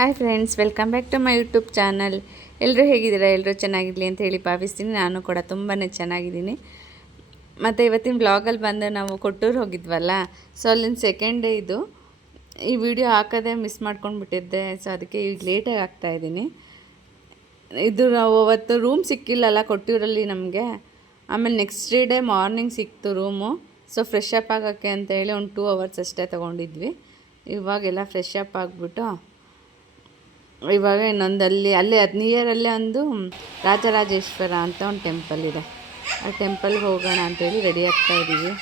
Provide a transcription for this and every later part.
Hi friends, welcome back to my YouTube channel. ಎಲ್ಲರೂ ಹೇಗಿದ್ದೀರಾ? ಎಲ್ಲರೂ ಚೆನ್ನಾಗಿರಲಿ ಅಂತ ಹೇಳಿ ಭಾವಿಸ್ತೀನಿ. ನಾನು ಕೂಡ ತುಂಬಾ ಚೆನ್ನಾಗಿದ್ದೀನಿ. ಮತ್ತು ಇವತ್ತಿನ ಬ್ಲಾಗಲ್ಲಿ ಬಂದು ನಾವು ಕೊಟ್ಟೂರು ಹೋಗಿದ್ವಲ್ಲ, ಸೊ ಅಲ್ಲಿನ ಸೆಕೆಂಡ್ ಡೇ ಇದು. ಈ ವಿಡಿಯೋ ಹಾಕೋದೇ ಮಿಸ್ ಮಾಡ್ಕೊಂಡ್ಬಿಟ್ಟಿದ್ದೆ, ಸೊ ಅದಕ್ಕೆ ಈಗ ಲೇಟಾಗಿ ಹಾಕ್ತಾಯಿದ್ದೀನಿ. ಇದು ನಾವು ಅವತ್ತು ರೂಮ್ ಸಿಕ್ಕಿಲ್ಲಲ್ಲ ಕೊಟ್ಟೂರಲ್ಲಿ ನಮಗೆ. ಆಮೇಲೆ ನೆಕ್ಸ್ಟ್ ಡೇ ಮಾರ್ನಿಂಗ್ ಸಿಕ್ತು ರೂಮು. ಸೊ ಫ್ರೆಶ್ ಅಪ್ ಆಗೋಕ್ಕೆ ಅಂತೇಳಿ ಒಂದು 2 hours ಅಷ್ಟೇ ತೊಗೊಂಡಿದ್ವಿ. ಇವಾಗೆಲ್ಲ ಫ್ರೆಶ್ ಅಪ್ ಆಗಿಬಿಟ್ಟು ಇವಾಗ ಇನ್ನೊಂದು ಅಲ್ಲೇ ನಿಯರಲ್ಲೇ ಒಂದು ರಾಜರಾಜೇಶ್ವರ ಅಂತ ಒಂದು ಟೆಂಪಲ್ ಇದೆ. ಆ ಟೆಂಪಲ್ಗೆ ಹೋಗೋಣ ಅಂತೇಳಿ ರೆಡಿ ಆಗ್ತಾ ಇದ್ದೀವಿ.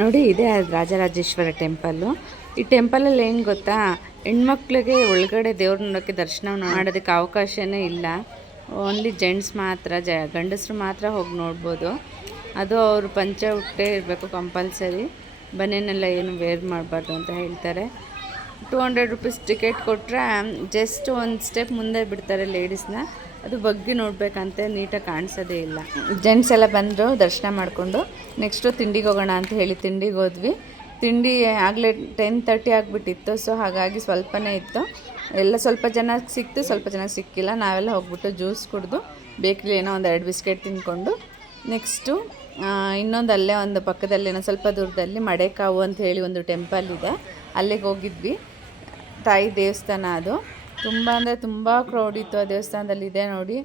ನೋಡಿ, ಇದೆ ರಾಜರಾಜೇಶ್ವರ ಟೆಂಪಲ್ಲು. ಈ ಟೆಂಪಲಲ್ಲಿ ಏನು ಗೊತ್ತಾ, ಹೆಣ್ಮಕ್ಳಿಗೆ ಒಳಗಡೆ ದೇವ್ರ ನೋಡೋಕ್ಕೆ ದರ್ಶನ ಮಾಡೋದಕ್ಕೆ ಅವಕಾಶನೇ ಇಲ್ಲ. ಓನ್ಲಿ ಜೆಂಟ್ಸ್ ಮಾತ್ರ, ಗಂಡಸರು ಮಾತ್ರ ಹೋಗಿ ನೋಡ್ಬೋದು. ಅದು ಅವರು ಪಂಚೆ ಉಟ್ಟೇ ಇರಬೇಕು ಕಂಪಲ್ಸರಿ. ಬನ್ನೇನೆಲ್ಲ ಏನು ವೇರ್ ಮಾಡಬಾರ್ದು ಅಂತ ಹೇಳ್ತಾರೆ. 200 rupees ಟಿಕೆಟ್ ಕೊಟ್ಟರೆ ಜಸ್ಟ್ ಒಂದು ಸ್ಟೆಪ್ ಮುಂದೆ ಬಿಡ್ತಾರೆ ಲೇಡೀಸ್ನ. ಅದು ಬಗ್ಗೆ ನೋಡಬೇಕಂತೆ, ನೀಟಾಗಿ ಕಾಣಿಸೋದೇ ಇಲ್ಲ. ಜೆಂಟ್ಸ್ ಎಲ್ಲ ಬಂದರು ದರ್ಶನ ಮಾಡಿಕೊಂಡು ನೆಕ್ಸ್ಟು ತಿಂಡಿಗೆ ಹೋಗೋಣ ಅಂತ ಹೇಳಿ ತಿಂಡಿಗೆ ಹೋದ್ವಿ. ತಿಂಡಿ ಆಗಲೇ 10:30 ಆಗಿಬಿಟ್ಟಿತ್ತು. ಸೊ ಹಾಗಾಗಿ ಸ್ವಲ್ಪನೇ ಇತ್ತು. ಎಲ್ಲ ಸ್ವಲ್ಪ ಜನ ಸಿಕ್ತು, ಸ್ವಲ್ಪ ಜನ ಸಿಕ್ಕಿಲ್ಲ. ನಾವೆಲ್ಲ ಹೋಗ್ಬಿಟ್ಟು ಜ್ಯೂಸ್ ಕುಡಿದು ಬೇಕ್ರಿ ಏನೋ ಒಂದು 2 ಬಿಸ್ಕೆಟ್ ತಿಂದ್ಕೊಂಡು ನೆಕ್ಸ್ಟು ಇನ್ನೊಂದು ಅಲ್ಲೇ ಒಂದು ಪಕ್ಕದಲ್ಲಿ ಸ್ವಲ್ಪ ದೂರದಲ್ಲಿ ಮಡೆಕಾವು ಅಂತ ಹೇಳಿ ಒಂದು ಟೆಂಪಲ್ ಇದೆ, ಅಲ್ಲಿಗೆ ಹೋಗಿದ್ವಿ. ತಾಯಿ ದೇವಸ್ಥಾನ ಅದು. ತುಂಬ ಅಂದರೆ ತುಂಬ ಕ್ರೌಡ್ ಇತ್ತು ಆ ದೇವಸ್ಥಾನದಲ್ಲಿ. ಇದೆ ನೋಡಿ,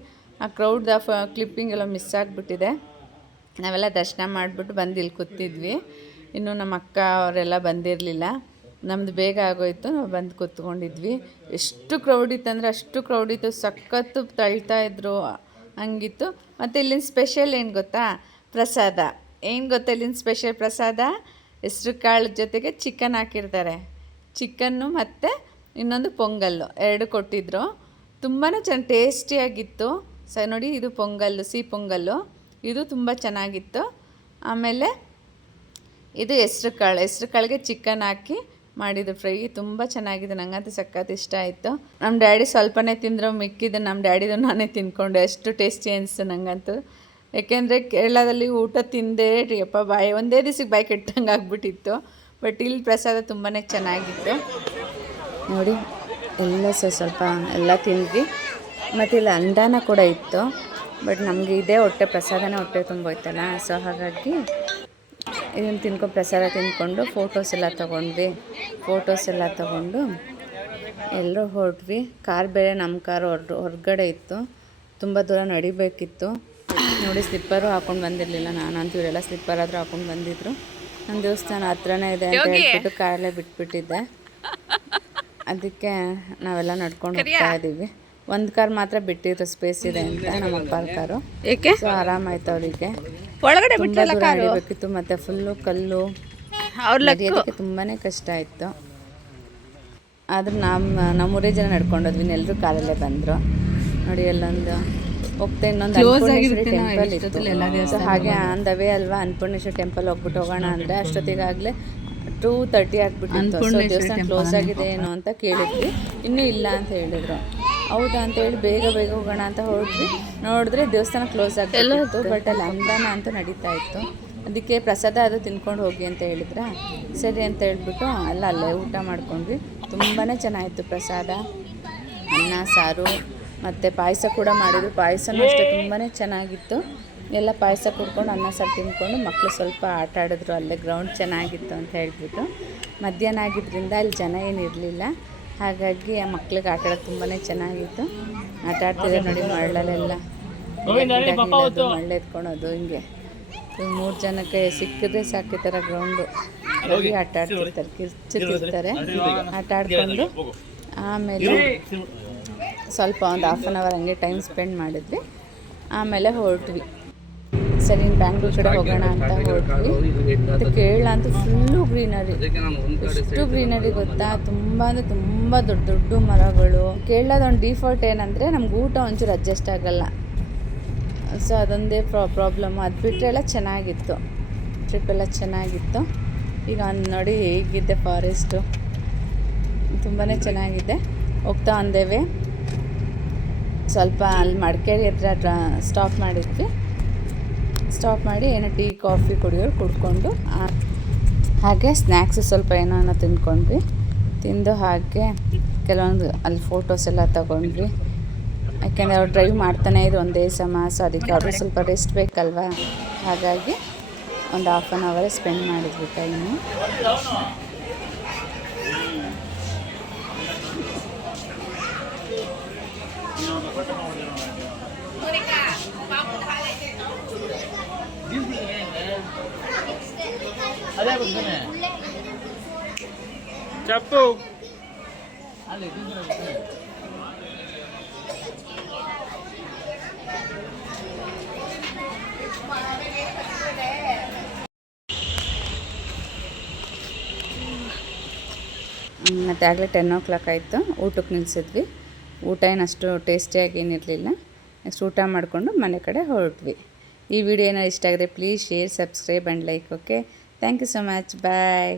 ಆ ಕ್ರೌಡ್ ಕ್ಲಿಪ್ಪಿಂಗ್ ಎಲ್ಲ ಮಿಸ್ ಆಗಿಬಿಟ್ಟಿದೆ. ನಾವೆಲ್ಲ ದರ್ಶನ ಮಾಡಿಬಿಟ್ಟು ಬಂದು ಇಲ್ಲಿ ಕೂತಿದ್ವಿ. ಇನ್ನು ನಮ್ಮ ಅಕ್ಕ ಅವರೆಲ್ಲ ಬಂದಿರಲಿಲ್ಲ, ನಮ್ಮದು ಬೇಗ ಆಗೋಯಿತು. ನಾವು ಬಂದು ಕೂತ್ಕೊಂಡಿದ್ವಿ. ಎಷ್ಟು ಕ್ರೌಡ್ ಇತ್ತು ಅಂದರೆ ಅಷ್ಟು ಕ್ರೌಡ್ ಇತ್ತು, ಸಖತ್ತು ತಳ್ತಾಯಿದ್ರು, ಹಂಗಿತ್ತು. ಮತ್ತು ಇಲ್ಲಿನ ಸ್ಪೆಷಲ್ ಏನು ಗೊತ್ತಾ, ಪ್ರಸಾದ. ಏನು ಗೊತ್ತಾ ಇಲ್ಲಿನ ಸ್ಪೆಷಲ್ ಪ್ರಸಾದ? ಹೆಸ್ರು ಕಾಳು ಜೊತೆಗೆ ಚಿಕನ್ ಹಾಕಿರ್ತಾರೆ. ಚಿಕನ್ನು ಮತ್ತು ಇನ್ನೊಂದು ಪೊಂಗಲ್ಲು 2 ಕೊಟ್ಟಿದ್ದರು. ತುಂಬಾ ಟೇಸ್ಟಿಯಾಗಿತ್ತು. ನೋಡಿ, ಇದು ಪೊಂಗಲ್ಲು, ಸಿಹಿ ಪೊಂಗಲ್ಲು. ಇದು ತುಂಬ ಚೆನ್ನಾಗಿತ್ತು. ಆಮೇಲೆ ಇದು ಹೆಸ್ರು ಕಾಳಿಗೆ ಚಿಕನ್ ಹಾಕಿ ಮಾಡಿದ್ದು ಫ್ರೈ. ತುಂಬ ಚೆನ್ನಾಗಿದೆ, ನಂಗಂತೂ ಸಖತ್ ಇಷ್ಟ ಆಯಿತು. ನಮ್ಮ ಡ್ಯಾಡಿ ಸ್ವಲ್ಪನೇ ತಿಂದರು, ಮಿಕ್ಕಿದ್ದು ನಮ್ಮ ಡ್ಯಾಡಿದು ನಾನೇ ತಿಂದ್ಕೊಂಡೆ. ಅಷ್ಟು ಟೇಸ್ಟಿ ಅನಿಸ್ತು ನನಗಂತೂ. ಯಾಕೆಂದರೆ ಕೇರಳದಲ್ಲಿ ಊಟ ತಿಂದೇ ಯಪ್ಪ ಒಂದೇ ದಿವಸಕ್ಕೆ ಬಾಯಿ ಕೆಟ್ಟಂಗೆ ಆಗಿಬಿಟ್ಟಿತ್ತು. ಬಟ್ ಇಲ್ಲಿ ಪ್ರಸಾದ ತುಂಬಾ ಚೆನ್ನಾಗಿತ್ತು. ನೋಡಿ, ಎಲ್ಲ ಸ್ವಲ್ಪ ಎಲ್ಲ ತಿಂದ್ವಿ. ಮತ್ತು ಇಲ್ಲಿ ಅನ್ನದಾನ ಕೂಡ ಇತ್ತು. ಬಟ್ ನಮಗೆ ಇದೇ ಪ್ರಸಾದನೇ ಹೊಟ್ಟೆ ತುಂಬೋಯ್ತಲ್ಲ. ಸೊ ಹಾಗಾಗಿ ಇದನ್ನು ಪ್ರಸಾದ ತಿಂದ್ಕೊಂಡು ಫೋಟೋಸ್ ಎಲ್ಲ ತೊಗೊಂಡು ಎಲ್ಲರೂ ಹೊರಟ್ವಿ. ಕಾರ್ ಬೇರೆ ನಮ್ಮ ಕಾರು ಹೊರಗಡೆ ಇತ್ತು, ತುಂಬ ದೂರ ನಡಿಬೇಕಿತ್ತು. ನೋಡಿ, ಸ್ಲಿಪ್ಪರು ಹಾಕ್ಕೊಂಡು ಬಂದಿರಲಿಲ್ಲ. ನಾನಂತೂ ಇವರೆಲ್ಲ ಸ್ಲಿಪ್ಪರ್ ಆದರೂ ಹಾಕ್ಕೊಂಡು ಬಂದಿದ್ರು. ನಮ್ಮ ದೇವಸ್ಥಾನ ಹತ್ರನೇ ಇದೆ ಅಂತ ಹೇಳ್ಬಿಟ್ಟು ಕಾರಲ್ಲೇ ಬಿಟ್ಬಿಟ್ಟಿದ್ದೆ. ಅದಕ್ಕೆ ನಾವೆಲ್ಲ ನಡ್ಕೊಂಡು ಹೋಗ್ತಾ ಇದ್ದೀವಿ. ಒಂದು ಕಾರ್ ಮಾತ್ರ ಬಿಟ್ಟಿದ್ರು, ಸ್ಪೇಸ್ ಇದೆ ಅಂತ, ನಮ್ಮ ಅಪ್ಪರ ಕಾರು. ಏಕೆ? ಸೊ ಆರಾಮಾಯ್ತು ಅವರಿಗೆ. ಒಳಗಡೆ ನಡಿಬೇಕಿತ್ತು. ಮತ್ತು ಫುಲ್ಲು ಕಲ್ಲು, ನಡೆಯೋದಕ್ಕೆ ತುಂಬಾ ಕಷ್ಟ ಆಯಿತು. ಆದ್ರೆ ನಮ್ಮೂರೇ ಜನ ನಡ್ಕೊಂಡೋದ್ವಿ, ಎಲ್ಲರೂ ಕಾರಲ್ಲೇ ಬಂದರು. ನೋಡಿ, ಅಲ್ಲೊಂದು ಹೋಗ್ತಾ ಇನ್ನೊಂದು ಅನ್ನಪೂರ್ಣೇಶ್ವರಿ ಟೆಂಪಲ್ ಇತ್ತು. ಸೊ ಹಾಗೆ ಆನ್ ದ ವೇ ಅಲ್ವಾ ಅನ್ನಪೂರ್ಣೇಶ್ವರಿ ಟೆಂಪಲ್ ಹೋಗ್ಬಿಟ್ಟು ಹೋಗೋಣ ಅಂದರೆ ಅಷ್ಟೊತ್ತಿಗಾಗಲೇ 2:30 ಆಗಿಬಿಟ್ಟಿತ್ತು. ಸೊ ದೇವಸ್ಥಾನ ಕ್ಲೋಸ್ ಆಗಿದೆ ಏನೋ ಅಂತ ಕೇಳಿದ್ವಿ. ಇನ್ನೂ ಇಲ್ಲ ಅಂತ ಹೇಳಿದರು. ಹೌದಾ ಅಂತೇಳಿ ಬೇಗ ಹೋಗೋಣ ಅಂತ ಹೊರಟ್ವಿ. ನೋಡಿದ್ರೆ ದೇವಸ್ಥಾನ ಕ್ಲೋಸ್ ಆಗ್ತಿತ್ತು. ಬಟ್ ಅಲ್ಲಿ ಅನ್ನದಾನ ಅಂತೂ ನಡೀತಾ ಇತ್ತು. ಅದಕ್ಕೆ ಪ್ರಸಾದ ಅದು ತಿನ್ಕೊಂಡು ಹೋಗಿ ಅಂತ ಹೇಳಿದ್ರ. ಸರಿ ಅಂತ ಹೇಳ್ಬಿಟ್ಟು ಅಲ್ಲೇ ಊಟ ಮಾಡ್ಕೊಂಡ್ವಿ. ತುಂಬಾ ಚೆನ್ನಾಗಿತ್ತು ಪ್ರಸಾದ, ಅನ್ನ ಸಾರು ಮತ್ತು ಪಾಯಸ ಕೂಡ ಮಾಡಿದ್ರು. ಪಾಯಸನೂ ಅಷ್ಟೇ ತುಂಬಾ ಚೆನ್ನಾಗಿತ್ತು. ಎಲ್ಲ ಪಾಯಸ ಕುಡ್ಕೊಂಡು ಅನ್ನ ಸಾರು ತಿಂದ್ಕೊಂಡು ಮಕ್ಕಳು ಸ್ವಲ್ಪ ಆಟ ಆಡಿದ್ರು ಅಲ್ಲೇ. ಗ್ರೌಂಡ್ ಚೆನ್ನಾಗಿತ್ತು ಅಂತ ಹೇಳ್ಬಿಟ್ಟು. ಮಧ್ಯಾಹ್ನ ಆಗಿದ್ದರಿಂದ ಅಲ್ಲಿ ಜನ ಏನಿರಲಿಲ್ಲ, ಹಾಗಾಗಿ ಆ ಮಕ್ಳಿಗೆ ಆಟ ಆಡೋದು ತುಂಬಾ ಚೆನ್ನಾಗಿತ್ತು. ಆಟ ಆಡ್ತಿದ್ದಾರೆ ನೋಡಿ, ಮರಳಲ್ಲೆಲ್ಲ ಮರಳು ಎತ್ಕೊಳೋದು ಹಿಂಗೆ. 3 ಜನಕ್ಕೆ ಸಿಕ್ಕಿದ್ರೆ ಸಾಕು ಈ ಥರ ಗ್ರೌಂಡು ಬರೀ ಆಟ ಆಡ್ತಿರ್ತಾರೆ, ಕಿರ್ಚುತ್ತಿರ್ತಾರೆ. ಆಟ ಆಡ್ಕೊಂಡು ಆಮೇಲೆ ಸ್ವಲ್ಪ ಒಂದು ಹಾಫ್ ಆನ್ ಅವರ್ ಹಂಗೆ ಟೈಮ್ ಸ್ಪೆಂಡ್ ಮಾಡಿದ್ವಿ. ಆಮೇಲೆ ಹೊರಟ್ವಿ. ಸರಿ ಬ್ಯಾಂಗ್ಳೂರ್ ಕಡೆ ಹೋಗೋಣ ಅಂತ ಹೊರಟ್ವಿ. ಮತ್ತು ಕೇರಳ ಅಂತೂ ಫುಲ್ಲು ಗ್ರೀನರಿ, ಎಷ್ಟು ಗ್ರೀನರಿ ಗೊತ್ತಾ, ತುಂಬ ಅಂದರೆ ತುಂಬ ದೊಡ್ಡ ದೊಡ್ಡ ಮರಗಳು. ಕೇರಳದ ಒಂದು ಡಿಫಾಲ್ಟ್ ಏನಂದರೆ ನಮ್ಗೆ ಊಟ ಒಂಚೂರು ಅಡ್ಜಸ್ಟ್ ಆಗೋಲ್ಲ. ಸೊ ಅದೊಂದೇ ಪ್ರಾಬ್ಲಮ್ಮು. ಅದು ಬಿಟ್ಟರೆ ಎಲ್ಲ ಚೆನ್ನಾಗಿತ್ತು, ಟ್ರಿಪ್ಪೆಲ್ಲ ಚೆನ್ನಾಗಿತ್ತು. ಈಗ ನೋಡಿ ಹೇಗಿದೆ ಫಾರೆಸ್ಟು, ತುಂಬಾ ಚೆನ್ನಾಗಿದೆ. ಹೋಗ್ತಾ ಒಂದೇವೆ ಸ್ವಲ್ಪ ಅಲ್ಲಿ ಮಡಿಕೇರಿ ಹತ್ರ ಸ್ಟಾಪ್ ಮಾಡಿದ್ವಿ. ಸ್ಟಾಪ್ ಮಾಡಿ ಏನೋ ಟೀ ಕಾಫಿ ಕುಡ್ಕೊಂಡು ಹಾಗೆ ಸ್ನ್ಯಾಕ್ಸು ಸ್ವಲ್ಪ ಏನೋ ತಿಂದ್ಕೊಂಡ್ವಿ. ತಿಂದು ಹಾಗೆ ಕೆಲವೊಂದು ಅಲ್ಲಿ ಫೋಟೋಸ್ ಎಲ್ಲ ತಗೊಂಡ್ವಿ. ಯಾಕೆಂದರೆ ಅವ್ರು ಡ್ರೈವ್ ಮಾಡ್ತಾನೆ ಇದ್ರು ಒಂದೇ ಸಮ. ಸೊ ಅದಕ್ಕೆ ಅವ್ರಿಗೆ ಸ್ವಲ್ಪ ರೆಸ್ಟ್ ಬೇಕಲ್ವ, ಹಾಗಾಗಿ ಒಂದು ಹಾಫ್ ಆನ್ ಅವರೇ ಸ್ಪೆಂಡ್ ಮಾಡಿದ್ವಿ ಟೈಮು. చెప్పు ಮತ್ತು ಆಗಲೇ 10 o'clock ಆಯಿತು. ಊಟಕ್ಕೆ ನಿಲ್ಲಿಸಿದ್ವಿ. ಊಟ ಏನಷ್ಟು ಟೇಸ್ಟಿಯಾಗಿ ಏನಿರಲಿಲ್ಲ. ನೆಕ್ಸ್ಟ್ ಊಟ ಮಾಡಿಕೊಂಡು ಮನೆ ಕಡೆ ಹೊರಟ್ವಿ. ಈ ವಿಡಿಯೋ ಏನಾದ್ರು ಇಷ್ಟ ಆಗಿದ್ರೆ please share, subscribe and like. Okay, thank you so much. Bye.